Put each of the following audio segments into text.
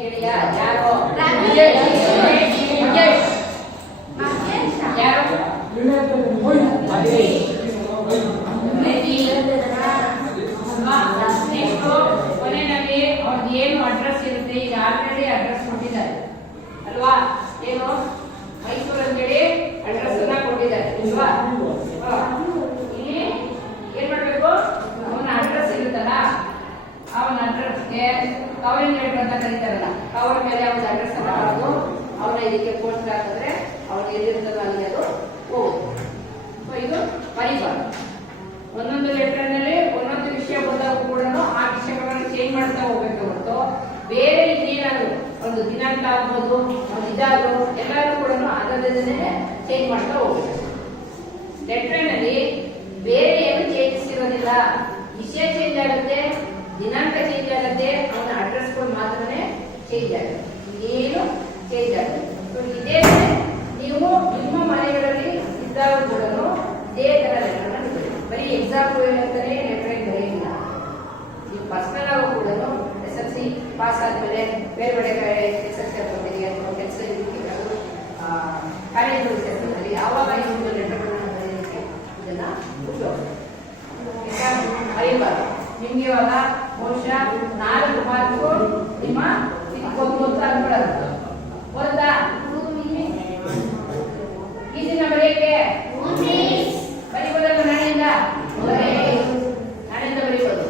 ಗೆಳೆಯ ಯಾರು? ಮಹೇಶ್. ಯಾರು? ನೆಕ್ಸ್ಟ್ ಕೊನೆಯಲ್ಲಿ ಅವ್ರದ್ದು ಏನು ಅಡ್ರೆಸ್ ಇರುತ್ತೆ, ಈಗ ಆಲ್ರೆಡಿ ಅಡ್ರೆಸ್ ಕೊಟ್ಟಿದ್ದಾರೆ ಅಲ್ವಾ? ಏನು ಮೈಸೂರು ಅಂತೇಳಿ ಅಡ್ರೆಸ್ ಅನ್ನ ಕೊಟ್ಟಿದ್ದಾರೆ ಅಲ್ವಾ? ಇಲ್ಲಿ ಏನ್ ಮಾಡ್ಬೇಕು, ಅವನ ಅಡ್ರೆಸ್ ಇರುತ್ತಲ್ಲ, ಅವನ ಅಡ್ರೆಸ್ಗೆ ಕವರಿಂಗ್ ಲೆಟರ್ ಅಂತ ಕರೀತಾರಲ್ಲ, ಕವರ್ ಮೇಲೆ ಅವನ ಅಡ್ರೆಸ್ ಅನ್ನ ಹಾಕೋದು, ಅವನ ಇದಕ್ಕೆ ಪೋಸ್ಟ್ ಹಾಕಿದ್ರೆ ಅವನು ಎಲ್ಲಿರ್ತದೋ ಅಲ್ಲಿ ಅದು ಹೋಗುತ್ತೆ. ಇದು ಮರಿಬಾರ್ದು. ಒಂದೊಂದು ಲೆಟರ್ ನಲ್ಲಿ ಒಂದೊಂದು ವಿಷಯ ಬಂದಾಗ ಕೂಡ ಆ ವಿಷಯಗಳನ್ನು ಚೇಂಜ್ ಮಾಡ್ತಾ ಹೋಗ್ಬೇಕು ಹೊರತು ಬೇರೆ ಇನ್ನೇನಾದ್ರು ಒಂದು ದಿನಾಂಕ ಆಗ್ಬೋದು, ಒಂದು ಇದಾದ್ರು ಎಲ್ಲರೂ ಕೂಡ ಅದನ್ನೇ ಚೇಂಜ್ ಮಾಡ್ತಾ ಹೋಗ್ಬೇಕು. ಲೆಟರ್ ನಲ್ಲಿ ಬೇರೆ ಏನು ಚೇಂಜಸ್ ಇರೋದಿಲ್ಲ, ವಿಷಯ ಚೇಂಜ್ ಆಗುತ್ತೆ, ದಿನಾಂಕ ಚೇಂಜ್ ಆಗುತ್ತೆ, ಅವನ ಅಡ್ರೆಸ್ಗಳು ಮಾತ್ರನೇ ಚೇಂಜ್ ಆಗುತ್ತೆ, ಏನು ಚೇಂಜ್ ಆಗುತ್ತೆ. ಇದೇ ನೀವು ನಿಮ್ಮ ಮನೆಗಳಲ್ಲಿ ಇದ್ದಾಗ ಕೂಡ ಇದೇ ತರ ಲೆಟರ್ ಬರೀ ಎಕ್ಸಾಮ್ ಅಂತಾನೆ ಲೆಟರ್ ಬರೆಯಿಲ್ಲ. ಈ ಪರ್ಸನಲ್ ಆಗು ಕೂಡ SSLC ಪಾಸ್ ಆದ್ಮೇಲೆ ಬೇರೆ ಬೇರೆ SSLC ಹಾಕೋತೀರಿ ಅಥವಾ ಕೆಲಸ ಕಾಲೇಜು ಸೇರ್ಕೊಂಡ್ರಿ, ಆವಾಗ ಈ ಒಂದು ಲೆಟರ್ಗಳನ್ನ ಬರೆಯೋದಕ್ಕೆ ಇದನ್ನ ಉಪಯೋಗ ಅರಿಬಾರ್ದು. ನಿಮ್ಗೆ ಇವಾಗ ಬಹುಶಃ 4 ಮಾರ್ಕ್ಸು ನಿಮ್ಮ ಇದಕ್ಕೊಂದು ಅನ್ಬಿಡೋದು ಒಂದಾ ಈಸಿನ ಬರೆಯಕ್ಕೆ ಬರಿಬೋದಲ್ಲ. ನಾಳೆಯಿಂದ ಬರೀಬೋದು.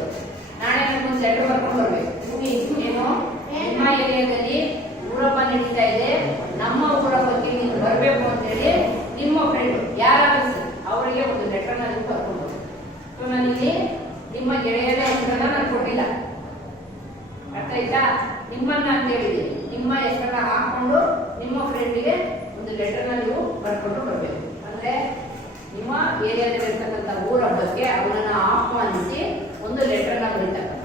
ನಾಳೆ ಒಂದು ಲೆಟರ್ ಬರ್ಕೊಂಡು ಬರ್ಬೇಕು. ಏನು ನಿಮ್ಮ ಏರಿಯಾದಲ್ಲಿ ಊರಪ್ಪ ನಡೀತಾ ಇದೆ, ನಮ್ಮ ಊರಪ್ಪಕ್ಕೆ ನೀನು ಬರಬೇಕು ಅಂತೇಳಿ ನಿಮ್ಮ ಫ್ರೆಂಡ್ ಯಾರಾದ್ರೂ ಅವರಿಗೆ ಒಂದು ಲೆಟರ್ ನಲ್ಲಿ ಬರ್ಕೊಂಡು ನಾನಿಲ್ಲಿ ನಿಮ್ಮ ಗೆಳೆಯರ ಹೆಸರನ್ನ ನಾನು ಕೊಟ್ಟಿಲ್ಲ, ಅರ್ಥ ಆಯ್ತಾ? ನಿಮ್ಮನ್ನ ಅಂತ ಹೇಳಿದೆ, ನಿಮ್ಮ ಹೆಸರನ್ನ ಹಾಕೊಂಡು ನಿಮ್ಮ ಫ್ರೆಂಡಿಗೆ ಒಂದು ಲೆಟರ್ನ ನೀವು ಬರ್ಕೊಂಡು ಬರಬೇಕು. ಅಂದ್ರೆ ನಿಮ್ಮ ಏರಿಯಾದಲ್ಲಿ ಇರ್ತಕ್ಕಂಥ ಊರ ಹಬ್ಬಕ್ಕೆ ಅವನನ್ನ ಆಹ್ವಾನಿಸಿ ಒಂದು ಲೆಟರ್ನ ಬರೀತಾರೆ.